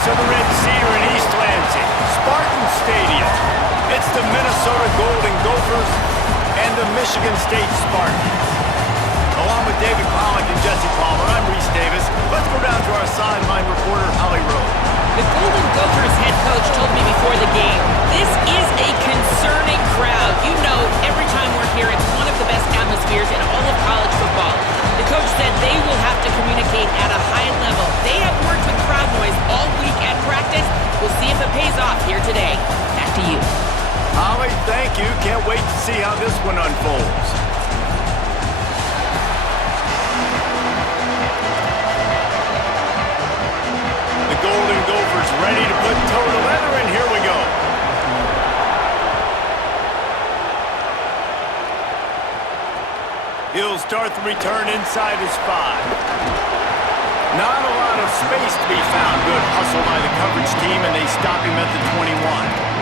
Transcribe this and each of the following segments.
gates of the Red Cedar in East Lansing, Spartan Stadium. It's the Minnesota Golden Gophers and the Michigan State Spartans. Along with David Pollack and Jesse Palmer, I'm Reese Davis. Let's go down to our sideline reporter, Holly Rowe. The Golden Gophers head coach told me before the game, this is a concerning crowd. You know, every time we're here, it's one of the best atmospheres in all of college football. The coach said they will have to communicate at a high level. They have worked with crowd noise all week at practice. We'll see if it pays off here today. Back to you. Holly, thank you. Can't wait to see how this one unfolds. The Golden Gophers ready to put toe to leather, and here we go. He'll start the return inside his 5. Not a lot of space to be found. Good hustle by the coverage team, and they stop him at the 21.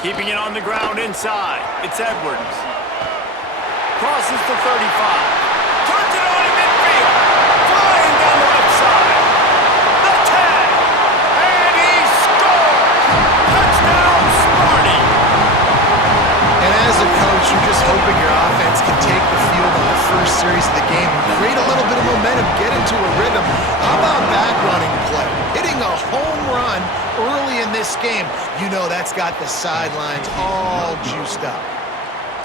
Keeping it on the ground inside. It's Edwards. Crosses the 35. Turns it on in midfield. Flying down the left side. The 10. And he scores. Touchdown, Sparty. And as a coach, you're just hoping your offense can take the field on the first series of the game and create a little bit of momentum, get into a rhythm. How about that running play? Hitting a home run early in this game. You know that's got the sidelines all juiced up.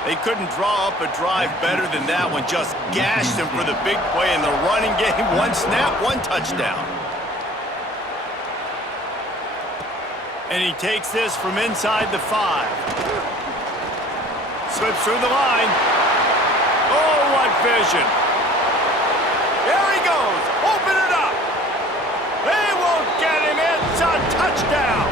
They couldn't draw up a drive better than that one. Just gashed him for the big play in the running game. One snap, one touchdown. And he takes this from inside the 5. Slips through the line. Oh, what vision. There he goes. Open it up. They won't get him. It's a touchdown.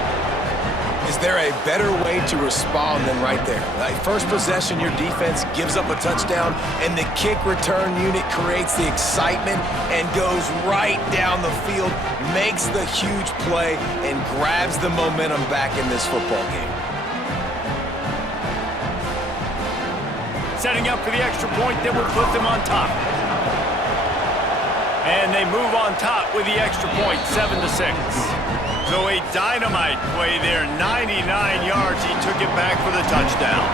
Is there a better way to respond than right there? Like first possession, your defense gives up a touchdown, and the kick return unit creates the excitement and goes right down the field, makes the huge play, and grabs the momentum back in this football game. Setting up for the extra point that will put them on top. And they move on top with the extra point, 7-6. So a dynamite play there, 99 yards. He took it back for the touchdown.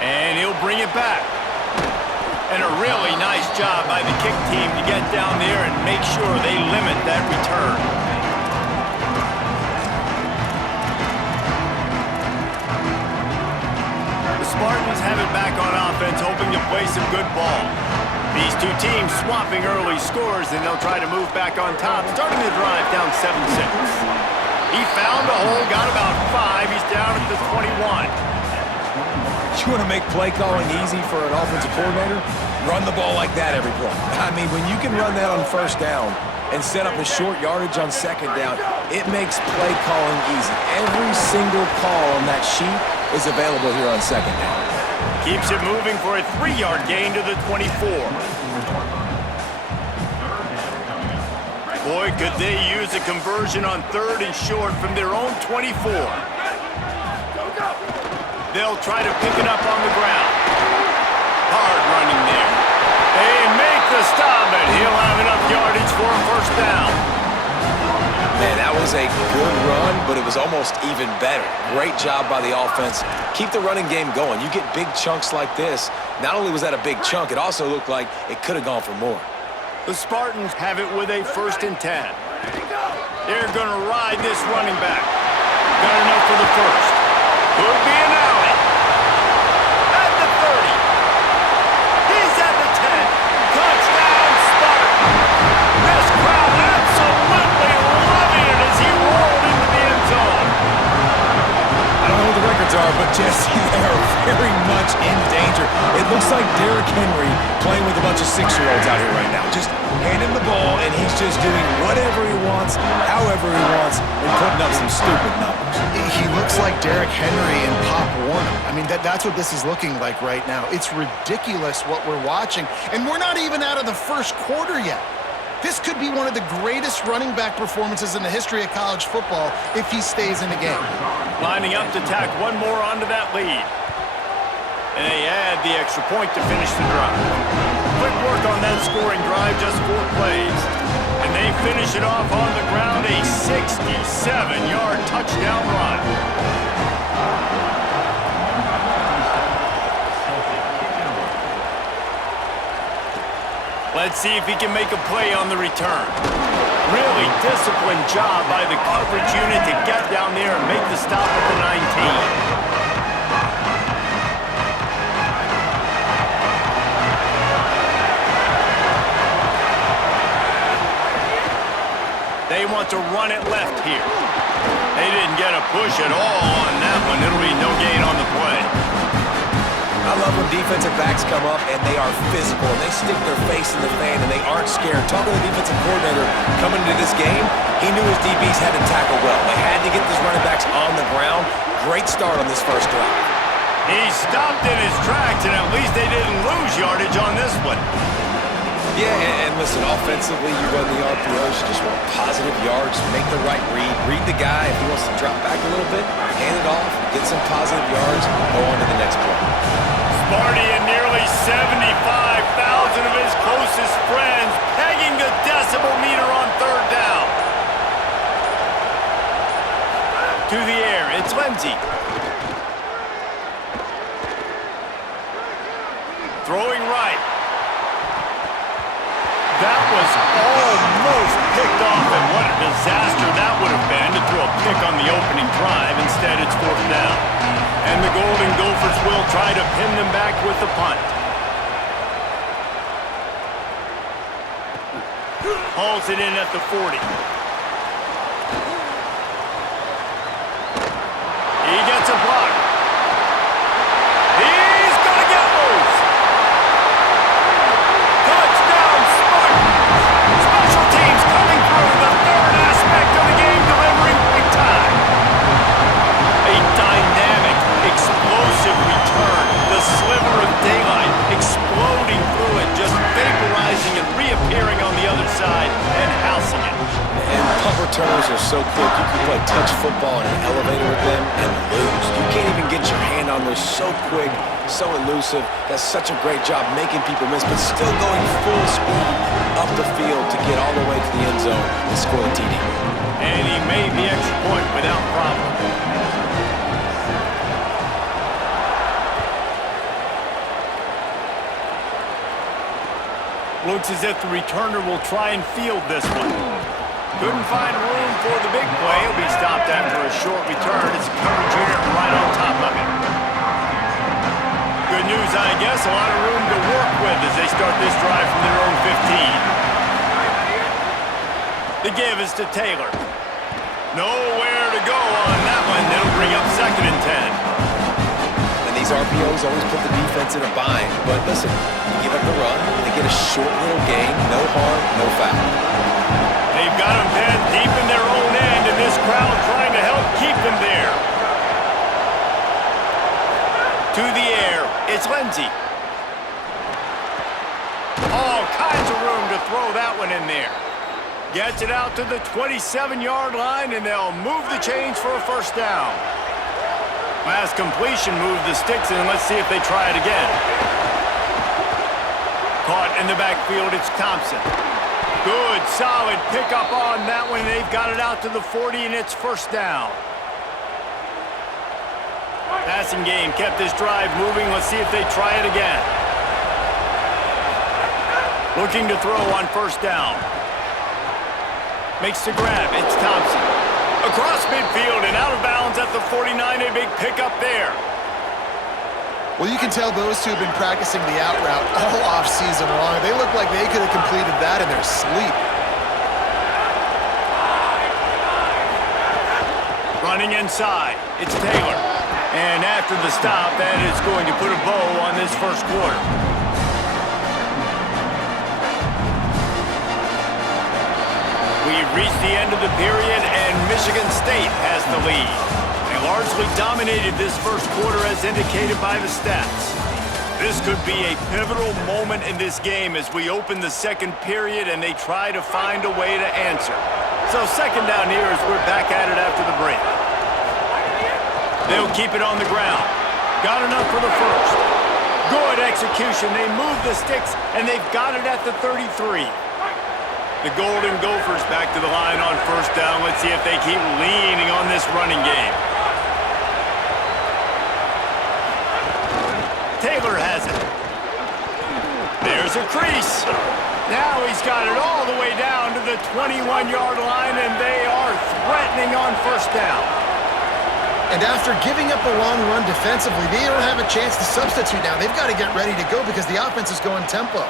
And he'll bring it back. And a really nice job by the kick team to get down there and make sure they limit that return. The Spartans have it back on offense, hoping to play some good ball. These two teams swapping early scores, and they'll try to move back on top, starting the drive down 7-6. He found a hole, got about 5. He's down at the 21. You want to make play calling easy for an offensive coordinator? Run the ball like that every play. I mean, when you can run that on first down and set up a short yardage on second down, it makes play calling easy. Every single call on that sheet is available here on second down. Keeps it moving for a 3-yard gain to the 24. Boy, could they use a conversion on 3rd and short from their own 24. They'll try to pick it up on the ground. Hard running there. They make the stop, and he'll have enough yardage for a first down. Man, that was a good run, but it was almost even better. Great job by the offense. Keep the running game going. You get big chunks like this. Not only was that a big chunk, it also looked like it could have gone for more. The Spartans have it with a 1st and 10. They're going to ride this running back. Got enough for the first. Could be an alley. At the 30. He's at the 10. Touchdown, Spartan. This crowd absolutely loving it as he rolled into the end zone. I don't know what the records are, but Jesse, they are very much in danger. It looks like Derrick Henry playing with a bunch of 6-year-olds out here right now. Just hand him the ball, and he's just doing whatever he wants, however he wants, and putting up some stupid numbers. He looks like Derrick Henry and Pop Warner. I mean, that's what this is looking like right now. It's ridiculous what we're watching, and we're not even out of the first quarter yet. This could be one of the greatest running back performances in the history of college football if he stays in the game. Lining up to tack one more onto that lead. And they add the extra point to finish the drive. Quick work on that scoring drive, just 4 plays. And they finish it off on the ground, a 67-yard touchdown run. Let's see if he can make a play on the return. Really disciplined job by the coverage unit to get down there and make the stop at the 19. They want to run it left here. They didn't get a push at all on that one. It'll be no gain on the play. I love when defensive backs come up and they are physical and they stick their face in the fan and they aren't scared. Talking to the defensive coordinator coming into this game, he knew his DBs had to tackle well. They had to get these running backs on the ground. Great start on this first drive. He stopped in his tracks, and at least they didn't lose yardage on this one. Yeah, and listen, offensively, you run the RPOs, you just want positive yards, make the right read the guy. If he wants to drop back a little bit, hand it off, get some positive yards, go on to the next play. Sparty and nearly 75,000 of his closest friends pegging the decibel meter on third down. To the air, it's Lindsey. Throwing right. That was almost picked off, and what a disaster that would have been to throw a pick on the opening drive. Instead, it's 4th down. And the Golden Gophers will try to pin them back with the punt. Hauls it in at the 40. He gets a block. He's going to get loose. Touchdown, Spartans! Special teams coming through, the third aspect of the game, delivering big time. A dynamic, explosive return. The sliver of daylight exploding through it, just vaporizing and reappearing on the other side and housing it. And punt returners are so quick. You can play touch football in an elevator with them and lose. You can't even get your hand on them. They're so quick, so elusive. Does such a great job making people miss, but still going full speed up the field to get all the way to the end zone and score the TD. And he made the extra point without problem. Looks as if the returner will try and field this one. Couldn't find room for the big play. He'll be stopped after a short return. It's a coverage unit right on top of it. Good news, I guess. A lot of room to work with as they start this drive from their own 15. The give is to Taylor. Nowhere to go on that one. It'll bring up 2nd and 10. These RPOs always put the defense in a bind, but listen, you give up the run, they get a short little gain, no harm, no foul. They've got them pinned deep in their own end, and this crowd trying to help keep them there. To the air, it's Lindsey. All kinds of room to throw that one in there. Gets it out to the 27-yard line, and they'll move the chains for a 1st down. Last completion moved the sticks in. Let's see if they try it again. Caught in the backfield, it's Thompson. Good, solid pickup on that one. They've got it out to the 40, and it's 1st down. Passing game kept this drive moving. Let's see if they try it again. Looking to throw on 1st down. Makes the grab, it's Thompson. Across midfield and out of bounds at the 49, a big pickup there. Well, you can tell those two have been practicing the out route all off-season long. They look like they could have completed that in their sleep. Running inside, it's Taylor. And after the stop, that is going to put a bow on this 1st quarter. We've reached the end of the period, and Michigan State has the lead. They largely dominated this 1st quarter as indicated by the stats. This could be a pivotal moment in this game as we open the second period and they try to find a way to answer. So second down here as we're back at it after the break. They'll keep it on the ground. Got enough for the first. Good execution. They move the sticks, and they've got it at the 33. The Golden Gophers back to the line on first down. Let's see if they keep leaning on this running game. Taylor has it. There's a crease. Now he's got it all the way down to the 21-yard line, and they are threatening on first down. And after giving up a long run defensively, they don't have a chance to substitute now. They've got to get ready to go because the offense is going tempo.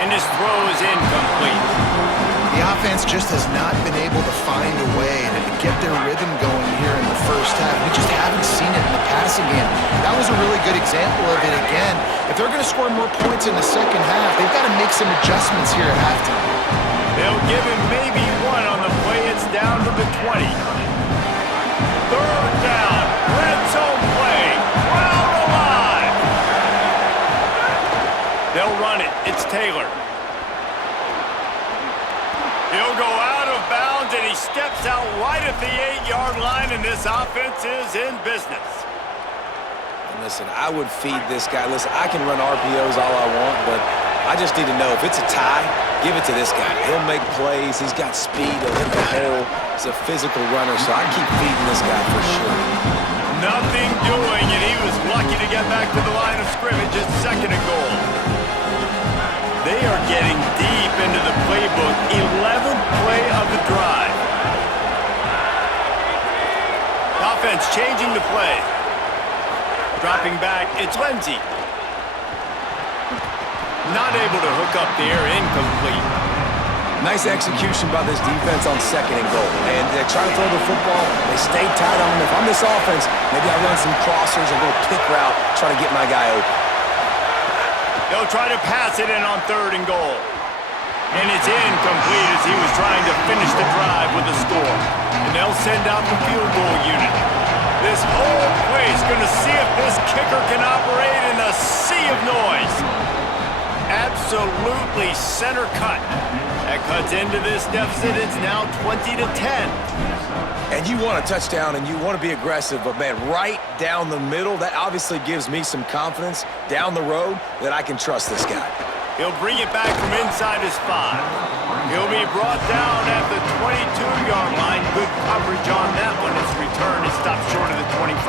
And this throw is incomplete. The offense just has not been able to find a way to get their rhythm going here in the first half. We just haven't seen it in the passing game. That was a really good example of it again. If they're going to score more points in the second half, they've got to make some adjustments here at halftime. They'll give him maybe one on the play. It's down to the 20. Third down. Red zone play. Crowd alive. They'll run it. It's Taylor. He'll go out of bounds, and he steps out right at the 8-yard line, and this offense is in business. And listen, I would feed this guy. Listen, I can run RPOs all I want, but I just need to know if it's a tie, give it to this guy. He'll make plays. He's got speed. He'll hit the hole. He's a physical runner, so I keep feeding this guy for sure. Nothing doing, and he was lucky to get back to the line of scrimmage. It's second and goal. They are getting deep into the playbook. 11th play of the drive. Offense changing the play. Dropping back, it's Lindsey. Not able to hook up there, incomplete. Nice execution by this defense on second and goal. And they try to throw the football. They stay tight on him. If I'm this offense, maybe I run some crossers, a little pick route, try to get my guy open. They'll try to pass it in on third and goal. And it's incomplete as he was trying to finish the drive with a score. And they'll send out the field goal unit. This whole play is going to see if this kicker can operate in a sea of noise. Absolutely center cut. That cuts into this deficit. It's now 20-10. And you want a touchdown and you want to be aggressive, but man, right down the middle, that obviously gives me some confidence down the road that I can trust this guy. He'll bring it back from inside his 5. He'll be brought down at the 22-yard line. Good coverage on that one. His return is stopped short of the 25.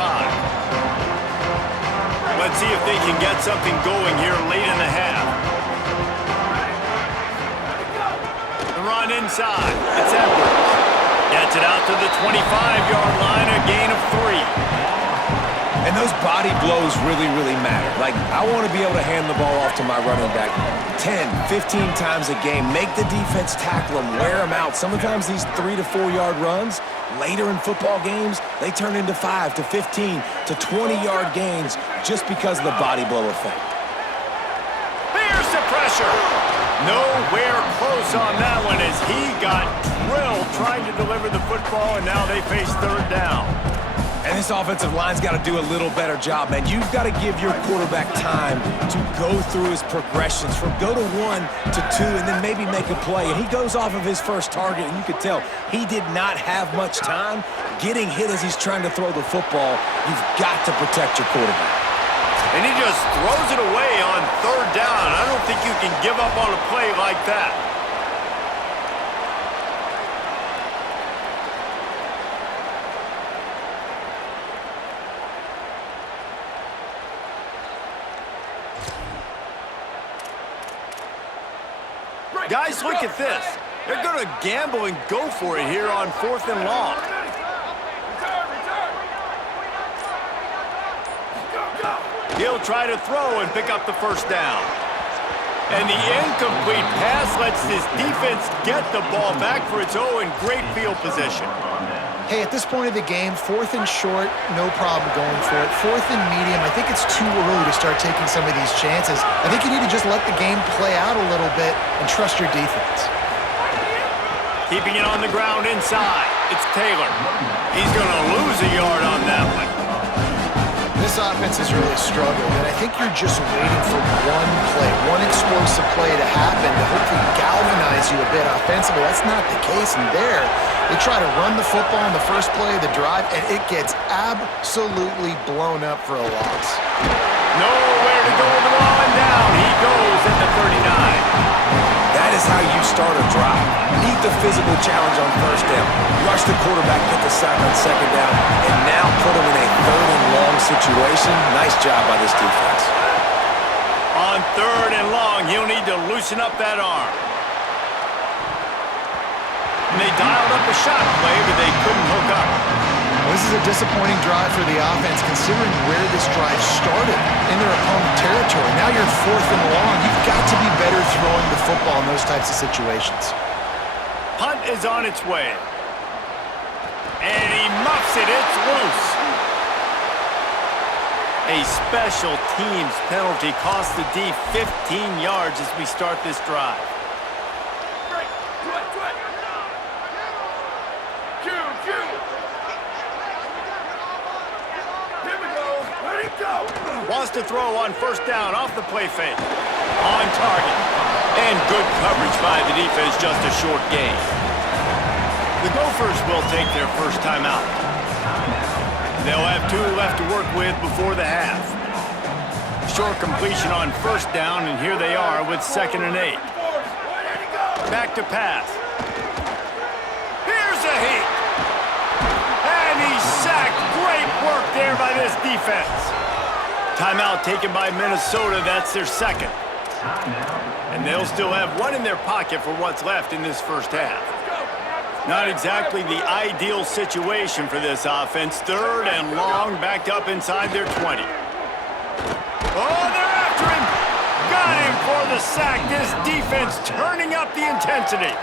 Let's see if they can get something going here late in the half. The run inside. It's Edwards. Gets it out to the 25-yard line, a gain of 3. And those body blows really, really matter. Like, I want to be able to hand the ball off to my running back 10, 15 times a game. Make the defense tackle them, wear them out. Sometimes these 3 to 4 yard runs, later in football games, they turn into 5 to 15 to 20-yard gains just because of the body blow effect. There's the pressure. Nowhere close on that one as he got drilled trying to deliver the football, and now they face third down. And this offensive line's got to do a little better job, man. You've got to give your quarterback time to go through his progressions from go to 1 to 2 and then maybe make a play. And he goes off of his first target, and you could tell he did not have much time getting hit as he's trying to throw the football. You've got to protect your quarterback. And he just throws it away on third down. I don't think you can give up on a play like that. Guys, look at this. They're going to gamble and go for it here on 4th and long. He'll try to throw and pick up the first down. And the incomplete pass lets his defense get the ball back for its own great field position. Hey, at this point of the game, 4th and short, no problem going for it. 4th and medium, I think it's too early to start taking some of these chances. I think you need to just let the game play out a little bit and trust your defense. Keeping it on the ground inside. It's Taylor. He's going to lose a yard on that one. This offense has really struggled, and I think you're just waiting for one play, one explosive play to happen to hopefully galvanize you a bit offensively. That's not the case, and there, they try to run the football in the first play of the drive, and it gets absolutely blown up for a loss. Nowhere to go with the ball, and down he goes at the 39. That is how you start a drive. Meet the physical challenge on first down. Rush the quarterback, get the sack on second down, and now put him in a third and long situation. Nice job by this defense. On third and long, he'll need to loosen up that arm. And they dialed up a shot play, but they couldn't hook up. This is a disappointing drive for the offense, considering where this drive started in their opponent territory. Now you're fourth and long. You've got to be better throwing the football in those types of situations. Punt is on its way. And he muffs it. It's loose. A special teams penalty cost the D 15 yards as we start this drive. Wants to throw on first down off the play fake. On target. And good coverage by the defense, just a short gain. The Gophers will take their first time out. They'll have 2 left to work with before the half. Short completion on first down, and here they are with 2nd and 8. Back to pass. Here's a hit. And he's sacked. Great work there by this defense. Timeout taken by Minnesota. That's their second. And they'll still have 1 in their pocket for what's left in this first half. Not exactly the ideal situation for this offense. 3rd and long, backed up inside their 20. Oh, they're after him. Got him for the sack. This defense turning up the intensity.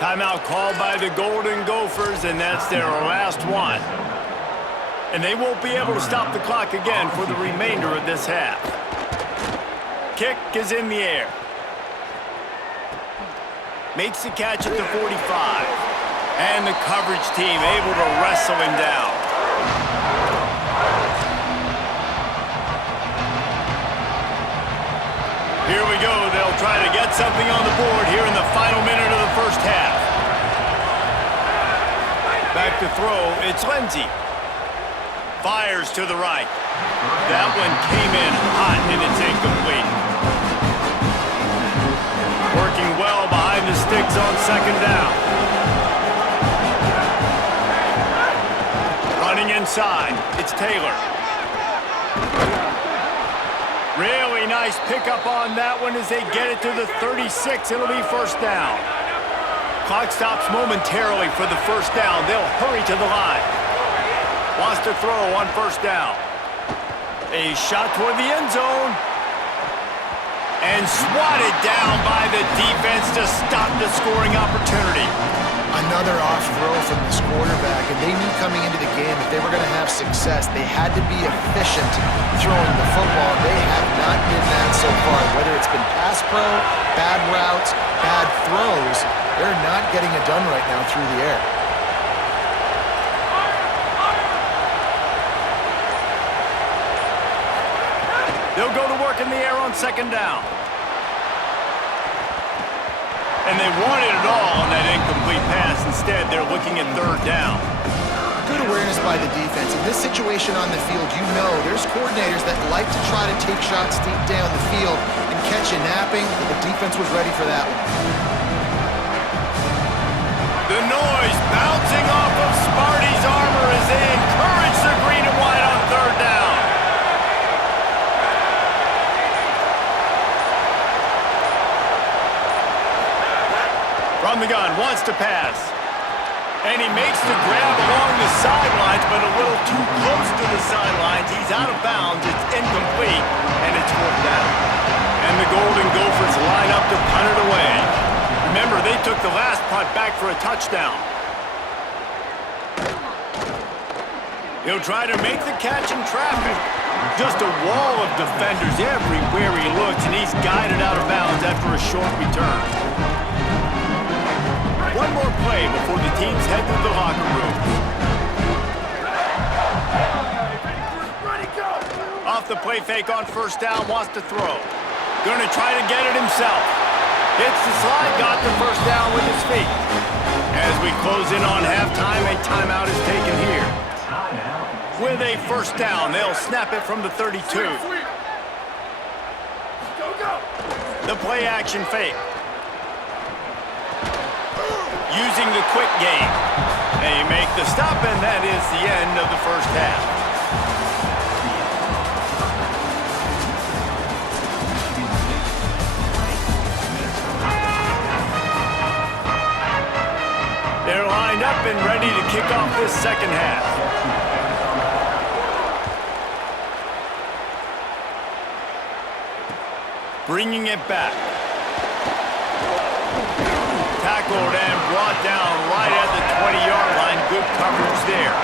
Timeout called by the Golden Gophers, and that's their last one. And they won't be able to stop the clock again for the remainder of this half. Kick is in the air. Makes the catch at the 45. And the coverage team able to wrestle him down. Here we go. They'll try to get something on the board here in the final minute of the first half. Back to throw. It's Lindsey. Fires to the right. That one came in hot, and it's incomplete. Working well behind the sticks on second down. Running inside. It's Taylor. Really nice pickup on that one as they get it to the 36. It'll be first down. Clock stops momentarily for the first down. They'll hurry to the line. Wants to throw on first down. A shot toward the end zone. And swatted down by the defense to stop the scoring opportunity. Another off throw from this quarterback, and they knew coming into the game if they were going to have success, they had to be efficient throwing the football. They have not been that so far. Whether it's been pass pro, bad routes, bad throws, they're not getting it done right now through the air. They'll go to work in the air on second down. And they wanted it all on that incomplete pass. Instead, they're looking at third down. Good awareness by the defense. In this situation on the field, you know there's coordinators that like to try to take shots deep down the field and catch you napping, but the defense was ready for that one. The noise bouncing off of Sparty's armor as they encourage the green and white on third down. From the gun, wants to pass. And he makes the grab along the sidelines, but a little too close to the sidelines. He's out of bounds. It's incomplete, and it's fourth down. And the Golden Gophers line up to punt it away. Remember, they took the last punt back for a touchdown. He'll try to make the catch in traffic. Just a wall of defenders everywhere he looks, and he's guided out of bounds after a short return. One more play before the teams head to the locker room. Ready, go! off the play fake on first down, wants to throw. Gonna try to get it himself. Hits the slide, got the first down with his feet. As we close in on halftime, a timeout is taken here. With a first down, they'll snap it from the 32. The play action fake. Using the quick game. They make the stop, and that is the end of the first half. They're lined up and ready to kick off this second half. Bringing it back. Tackled and brought down right at the 20-yard line. Good coverage there.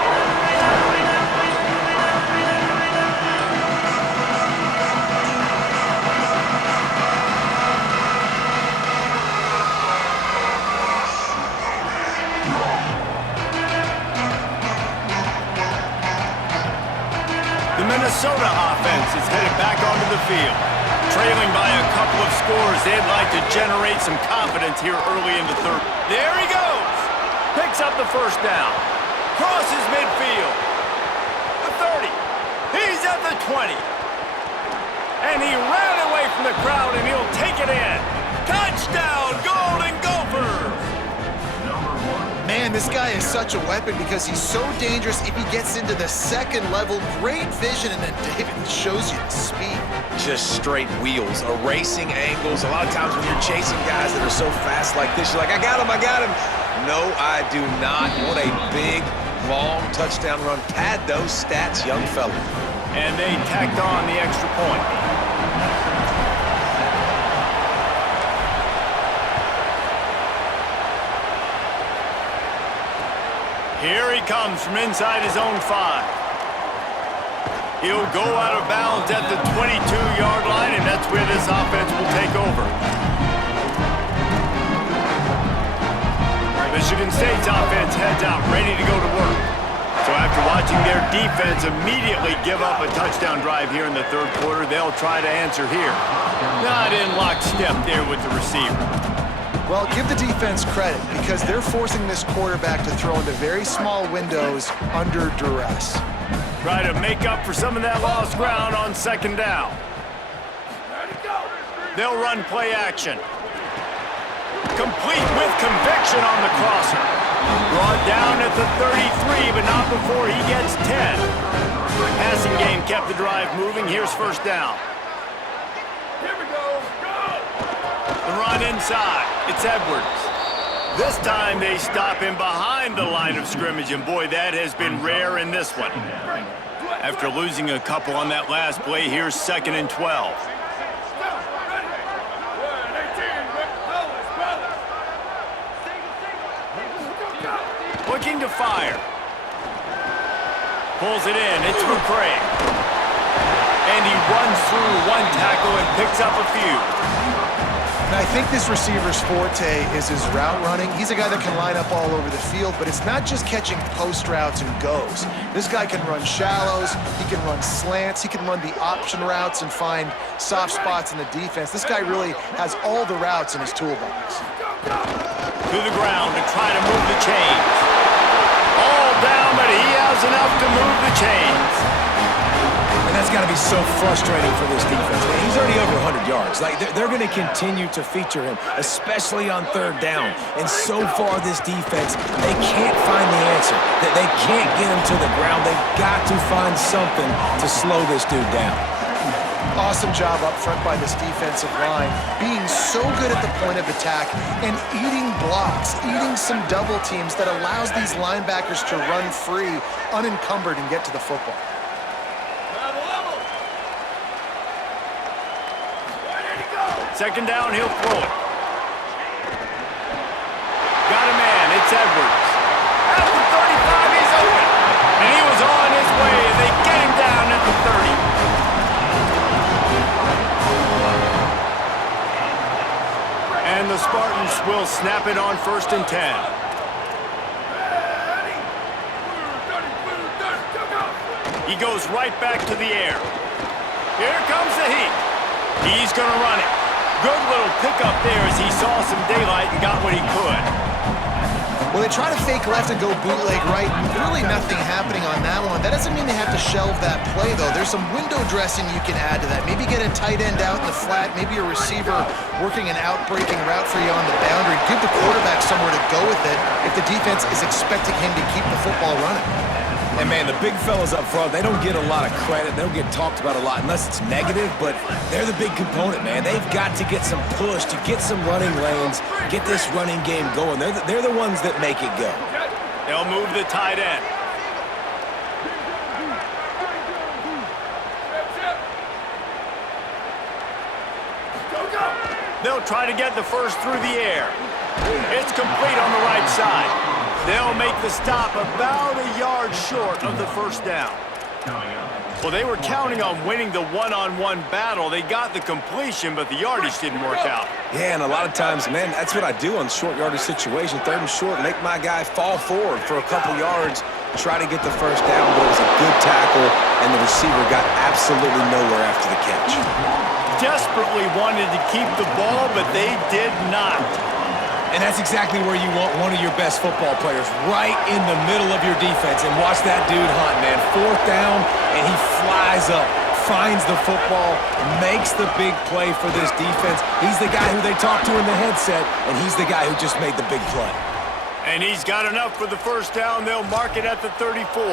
The Minnesota offense is headed back onto the field. Trailing by a couple of scores, they'd like to generate some confidence here early in the third. There he goes! Picks up the first down. Crosses midfield. The 30. He's at the 20. And he ran away from the crowd, and he'll take it in. Touchdown, Golden Gophers! Man, this guy is such a weapon because he's so dangerous if he gets into the second level. Great vision, and then David shows you the speed. Just straight wheels, erasing angles. A lot of times when you're chasing guys that are so fast like this, you're like, I got him, I got him. No, I do not. What a big, long touchdown run. Pad those stats, young fella. And they tacked on the extra point. Here he comes from inside his own 5. He'll go out of bounds at the 22-yard line, and that's where this offense will take over. Michigan State's offense heads out, ready to go to work. So after watching their defense immediately give up a touchdown drive here in the third quarter, they'll try to answer here. Not in lockstep there with the receiver. Well, give the defense credit because they're forcing this quarterback to throw into very small windows under duress. Try to make up for some of that lost ground on second down. They'll run play action. Complete with conviction on the crosser. Brought down at the 33, but not before he gets 10. Passing game kept the drive moving. Here's first down. Here we go. The run inside. It's Edwards. This time they stop him behind the line of scrimmage, and boy, that has been rare in this one. After losing a couple on that last play, here's 2nd and 12. Looking to fire. Pulls it in. It's McCray. And he runs through one tackle and picks up a few. And I think this receiver's forte is his route running. He's a guy that can line up all over the field, but it's not just catching post routes and goes. This guy can run shallows, he can run slants, he can run the option routes and find soft spots in the defense. This guy really has all the routes in his toolbox. To the ground to try to move the chains. All down, but he has enough to move the chains. And that's got to be so frustrating for this defense. Man, he's already over 100 yards. Like, they're going to continue to feature him, especially on third down. And so far, this defense, they can't find the answer. They can't get him to the ground. They've got to find something to slow this dude down. Awesome job up front by this defensive line, being so good at the point of attack and eating blocks, eating some double teams that allows these linebackers to run free, unencumbered, and get to the football. Second down, he'll throw it. Got a man, it's Edwards. At the 35, he's open. And he was on his way, and they get him down at the 30. And the Spartans will snap it on 1st and 10. He goes right back to the air. Here comes the heat. He's going to run it. Good little pickup there as he saw some daylight and got what he could. Well, they try to fake left and go bootleg right. Really nothing happening on that one. That doesn't mean they have to shelve that play, though. There's some window dressing you can add to that. Maybe get a tight end out in the flat. Maybe a receiver working an out-breaking route for you on the boundary. Give the quarterback somewhere to go with it if the defense is expecting him to keep the football running. And, man, the big fellas up front, they don't get a lot of credit. They don't get talked about a lot unless it's negative, but they're the big component, man. They've got to get some push, to get some running lanes, get this running game going. They're the ones that make it go. They'll move the tight end. They'll try to get the first through the air. It's complete on the right side. They'll make the stop about a yard short of the first down. Well, they were counting on winning the one-on-one battle. They got the completion, but the yardage didn't work out. Yeah, and a lot of times, man, that's what I do on short yardage situation. Third and short, make my guy fall forward for a couple yards, try to get the first down, but it was a good tackle, and the receiver got absolutely nowhere after the catch. Desperately wanted to keep the ball, but they did not. And that's exactly where you want one of your best football players, right in the middle of your defense. And watch that dude hunt, man. Fourth down, and he flies up, finds the football, makes the big play for this defense. He's the guy who they talk to in the headset, and he's the guy who just made the big play. And he's got enough for the first down. They'll mark it at the 34.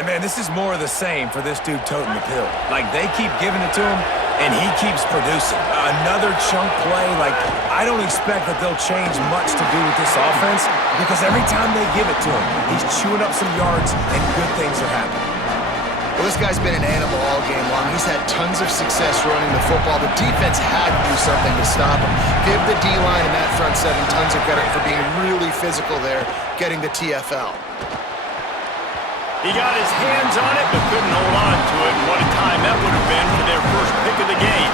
And, man, this is more of the same for this dude toting the pill. Like, they keep giving it to him, and he keeps producing. Another chunk play. Like, I don't expect that they'll change much to do with this offense because every time they give it to him, he's chewing up some yards, and good things are happening. Well, this guy's been an animal all game long. He's had tons of success running the football. The defense had to do something to stop him. Give the D-line and that front seven tons of credit for being really physical there, getting the TFL. He got his hands on it, but couldn't hold on to it. And what a time that would have been for their first pick of the game.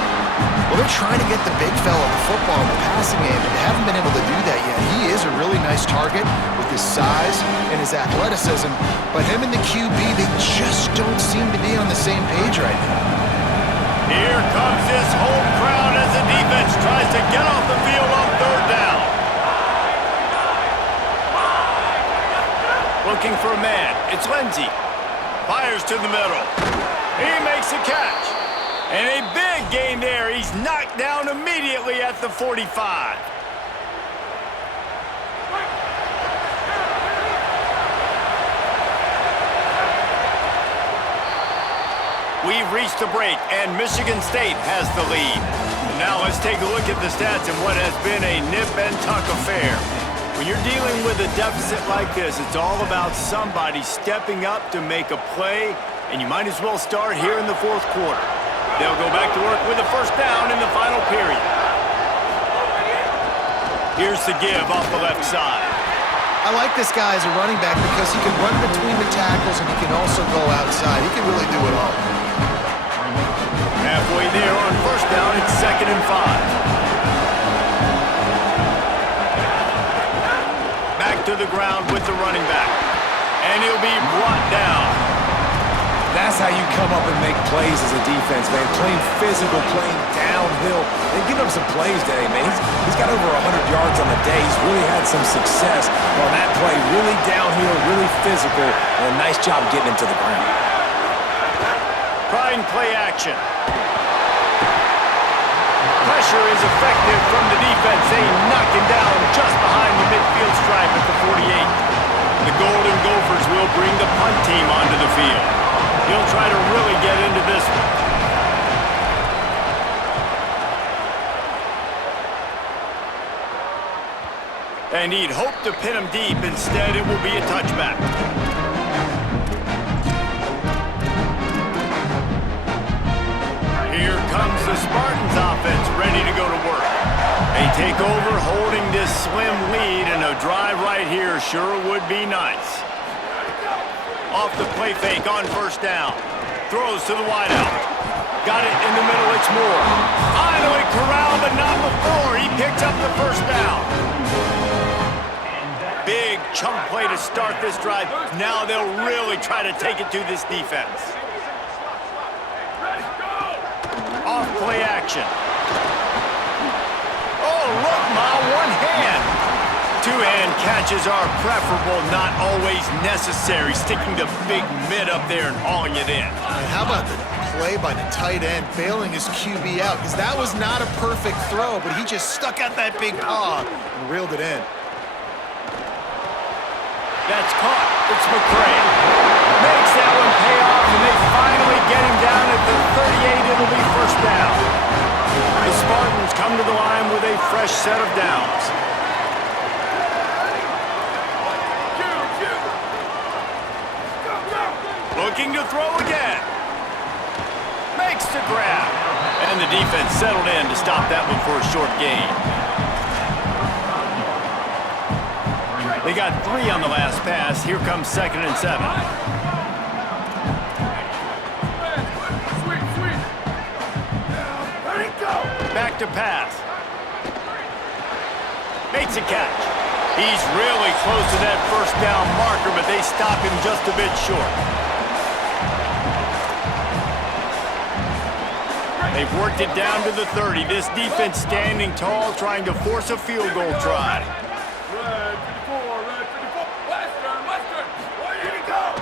Well, they're trying to get the big fella the football in the passing game, but they haven't been able to do that yet. He is a really nice target with his size and his athleticism, but him and the QB, they just don't seem to be on the same page right now. Here comes this whole crowd as the defense tries to get off the field on third down. Looking for a man. It's Lindsey. Fires to the middle. He makes a catch. And a big gain there. He's knocked down immediately at the 45. We've reached the break, and Michigan State has the lead. Now let's take a look at the stats in what has been a nip-and-tuck affair. When you're dealing with a deficit like this, it's all about somebody stepping up to make a play, and you might as well start here in the fourth quarter. They'll go back to work with a first down in the final period. Here's the give off the left side. I like this guy as a running back because he can run between the tackles and he can also go outside. He can really do it all. Halfway there on first down, it's 2nd and 5. To the ground with the running back. And he'll be brought down. That's how you come up and make plays as a defense, man. Playing physical, playing downhill. They've given up some plays today, man. He's got over 100 yards on the day. He's really had some success on that play. Really downhill, really physical, and a nice job getting him to the ground. Trying play action. Pressure is effective from the defense. They knock him down just behind the midfield stripe at the 48. The Golden Gophers will bring the punt team onto the field. He'll try to really get into this one. And he'd hoped to pin him deep. Instead, it will be a touchback. Here comes the Spartans offense ready to go to work. They take over holding this slim lead, and a drive right here sure would be nice. Off the play fake on first down. Throws to the wideout. Got it in the middle, it's Moore. Finally corralled, but not before. He picks up the first down. Big chunk play to start this drive. Now they'll really try to take it to this defense. play action. Oh, look, Ma, one hand. Two-hand catches are preferable, not always necessary. Sticking the big mid up there and hauling it in. And how about the play by the tight end, bailing his QB out? Because that was not a perfect throw, but he just stuck out that big paw and reeled it in. That's caught. It's McCray. Makes that one pay off, and they finally get him down at the 38. It'll be first down. The Spartans come to the line with a fresh set of downs. Looking to throw again. Makes the grab. And the defense settled in to stop that one for a short gain. They got 3 on the last pass. Here comes 2nd and 7. Back to pass. Makes a catch. He's really close to that first down marker, but they stop him just a bit short. They've worked it down to the 30. This defense standing tall, trying to force a field goal try.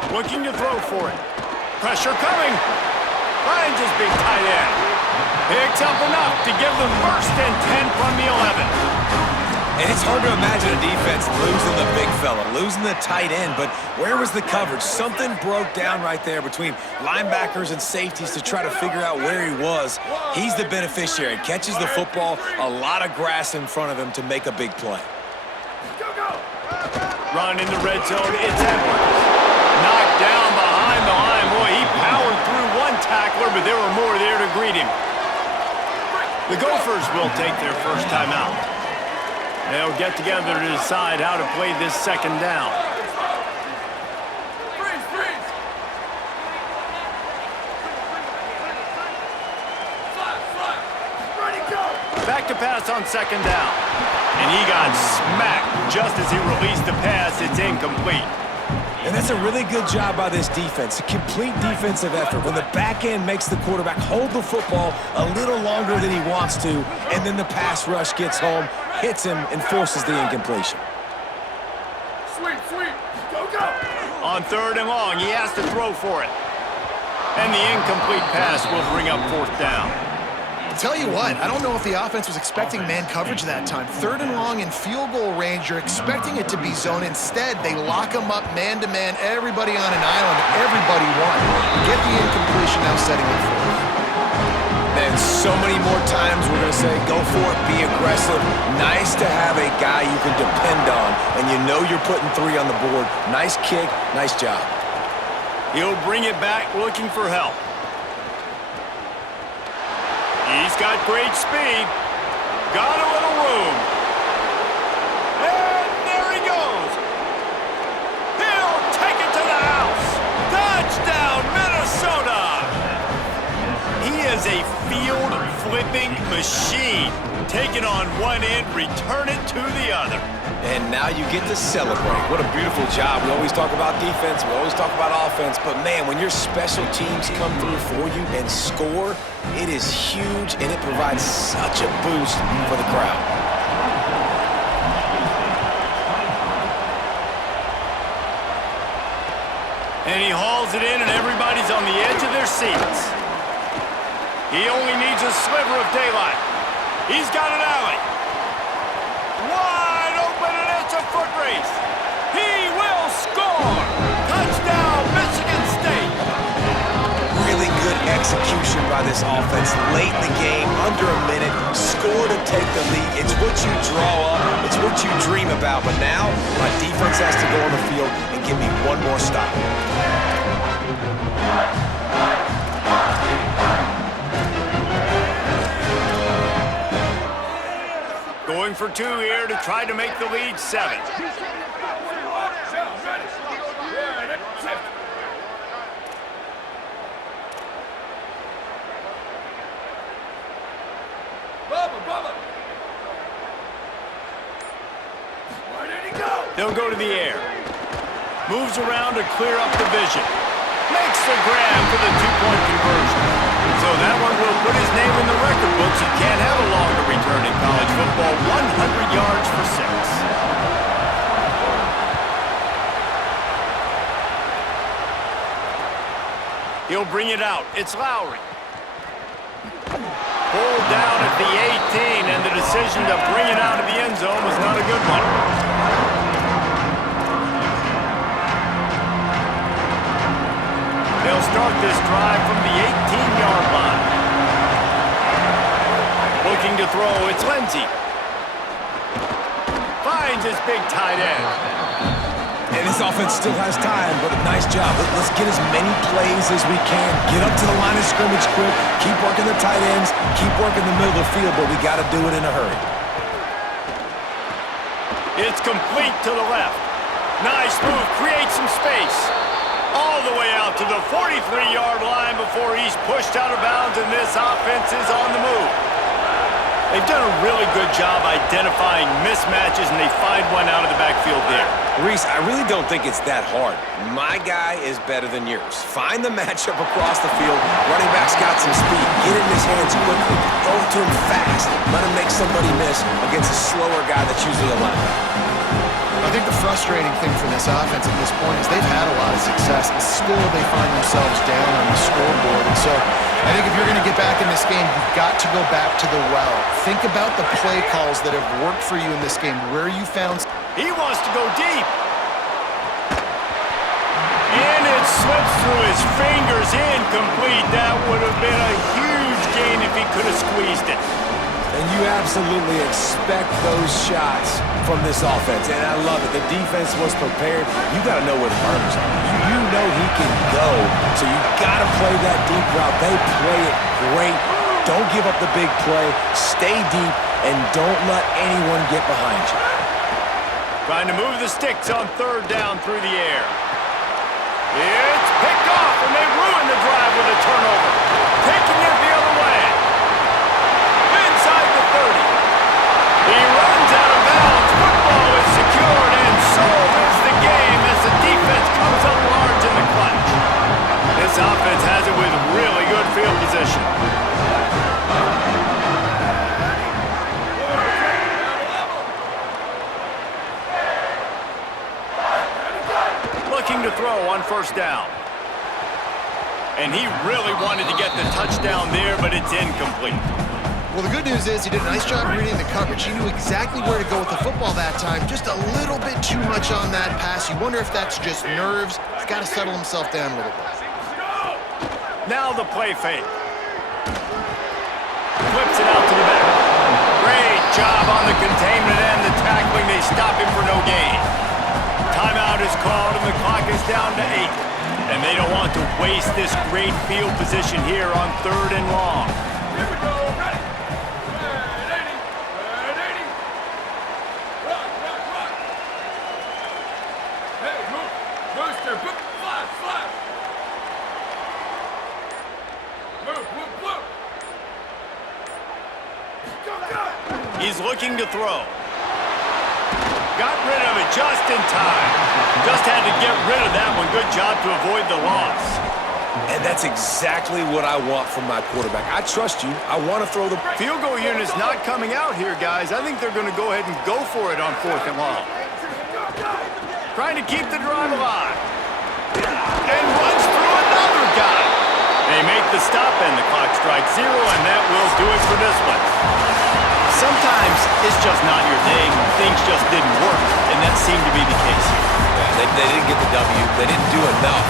Looking to throw for it. Pressure coming. Finds his big tight end. Picks up enough to give them 1st and 10 from the 11. And it's hard to imagine a defense losing the big fella, losing the tight end, but where was the coverage? Something broke down right there between linebackers and safeties to try to figure out where he was. He's the beneficiary. Catches the football, a lot of grass in front of him to make a big play. Run in the red zone. It's Edwards. Knocked down behind the line. Boy, he powered through one tackler, but there were more there to greet him. The Gophers will take their first time out. They'll get together to decide how to play this 2nd down. Back to pass on 2nd down. And he got smacked just as he released the pass. It's incomplete. And that's a really good job by this defense. A complete defensive effort. When the back end makes the quarterback hold the football a little longer than he wants to, and then the pass rush gets home, hits him, and forces the incompletion. On 3rd and long, he has to throw for it. And the incomplete pass will bring up 4th down. I'll tell you what, I don't know if the offense was expecting man coverage that time. 3rd and long in field goal range, you're expecting it to be zone. Instead, they lock them up man-to-man, everybody on an island, everybody won. Get the incompletion, now setting it forth. And so many more times we're going to say, go for it, be aggressive. Nice to have a guy you can depend on, and you know you're putting 3 on the board. Nice kick, nice job. He'll bring it back looking for help. He's got great speed. Got a little room. And there he goes. He'll take it to the house. Touchdown, Minnesota. He is a field-flipping machine. Take it on one end, return it to the other. And now you get to celebrate. What a beautiful job. We always talk about defense, we always talk about offense, but man, when your special teams come through for you and score, it is huge and it provides such a boost for the crowd. And he hauls it in and everybody's on the edge of their seats. He only needs a sliver of daylight. He's got an alley. Wide open, and it's a foot race. He will score. Touchdown, Michigan State. Really good execution by this offense. Late in the game, under a minute, score to take the lead. It's what you draw up. It's what you dream about. But now, my defense has to go on the field and give me one more stop. Going for 2 here to try to make the lead 7. He'll go to the air. Moves around to clear up the vision. Makes the grab for the 2-point conversion. So that one will put his name in the record books. You can't have a longer return in college football. 100 yards for 6. He'll bring it out. It's Lowry. Pulled down at the 18, and the decision to bring it out of the end zone was not a good one. They'll start this drive from the 18-yard line. Looking to throw, it's Lindsey. Finds his big tight end. And this offense still has time, but a nice job. Let's get as many plays as we can. Get up to the line of scrimmage quick. Keep working the tight ends. Keep working the middle of the field, but we got to do it in a hurry. It's complete to the left. Nice move. Creates some space. All the way out to the 43-yard line before he's pushed out of bounds, and this offense is on the move. They've done a really good job identifying mismatches, and they find one out of the backfield there. Reese, I really don't think it's that hard. My guy is better than yours. Find the matchup across the field. Running back's got some speed. Get it in his hands quickly. Throw it to him fast. Let him make somebody miss against a slower guy that's usually a linebacker. I think the frustrating thing for this offense at this point is they've had a lot of success, and still they find themselves down on the scoreboard. And so I think if you're going to get back in this game, you've got to go back to the well. Think about the play calls that have worked for you in this game, where you found... He wants to go deep. And it slips through his fingers, incomplete. That would have been a huge gain if he could have squeezed it. And you absolutely expect those shots from this offense, and I love it. The defense was prepared. You got to know where the burners are. You know he can go, so you got to play that deep route. They play it great. Don't give up the big play. Stay deep, and don't let anyone get behind you. Trying to move the sticks on third down through the air. It's picked off, and they ruin the drive with a turnover. Taking it the other way. Inside the 30. He runs out of bounds. Football is secured, and so is the game as the defense comes up large in the clutch. This offense has it with really good field position. Looking to throw on first down. And he really wanted to get the touchdown there, but it's incomplete. Well, the good news is he did a nice job reading the coverage. He knew exactly where to go with the football that time. Just a little bit too much on that pass. You wonder if that's just nerves. He's got to settle himself down a little bit. Now the play fake. Flips it out to the back. Great job on the containment and the tackling. They stop him for no gain. Timeout is called, and the clock is down to 8. And they don't want to waste this great field position here on third and long. Here we go. Ready. Rock. Hey, move. Booster. Flash. Move. Go. He's looking to throw. Got rid of it just in time. Just had to get rid of that one. Good job to avoid the loss. And that's exactly what I want from my quarterback. I trust you. I want to throw the... Field goal unit's not coming out here, guys. I think they're going to go ahead and go for it on fourth and long. Trying to keep the drive alive. And runs through another guy. They make the stop, and the clock strikes 0, and that will do it for this one. Sometimes it's just not your day. Things just didn't work, and that seemed to be the case here. Yeah, they didn't get the W. They didn't do enough.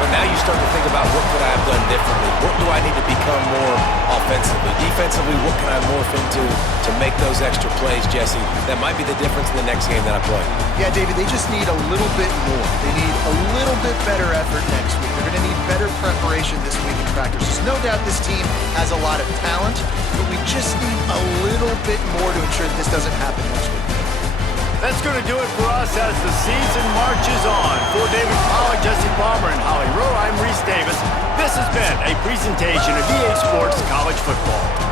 But now you start to think about what could I have done differently? What do I need to become more offensively? Defensively, what can I morph into to make those extra plays, Jesse? That might be the difference in the next game that I play. Yeah, David, they just need a little bit more. They need a little bit better effort next week. They're going to need better preparation this week in practice. There's no doubt this team has a lot of talent, but we just need a little bit more to ensure that this doesn't happen next week. That's going to do it for us as the season marches on. For David Pollack, Jesse Palmer, and Holly Rowe, I'm Reese Davis. This has been a presentation of EA Sports College Football.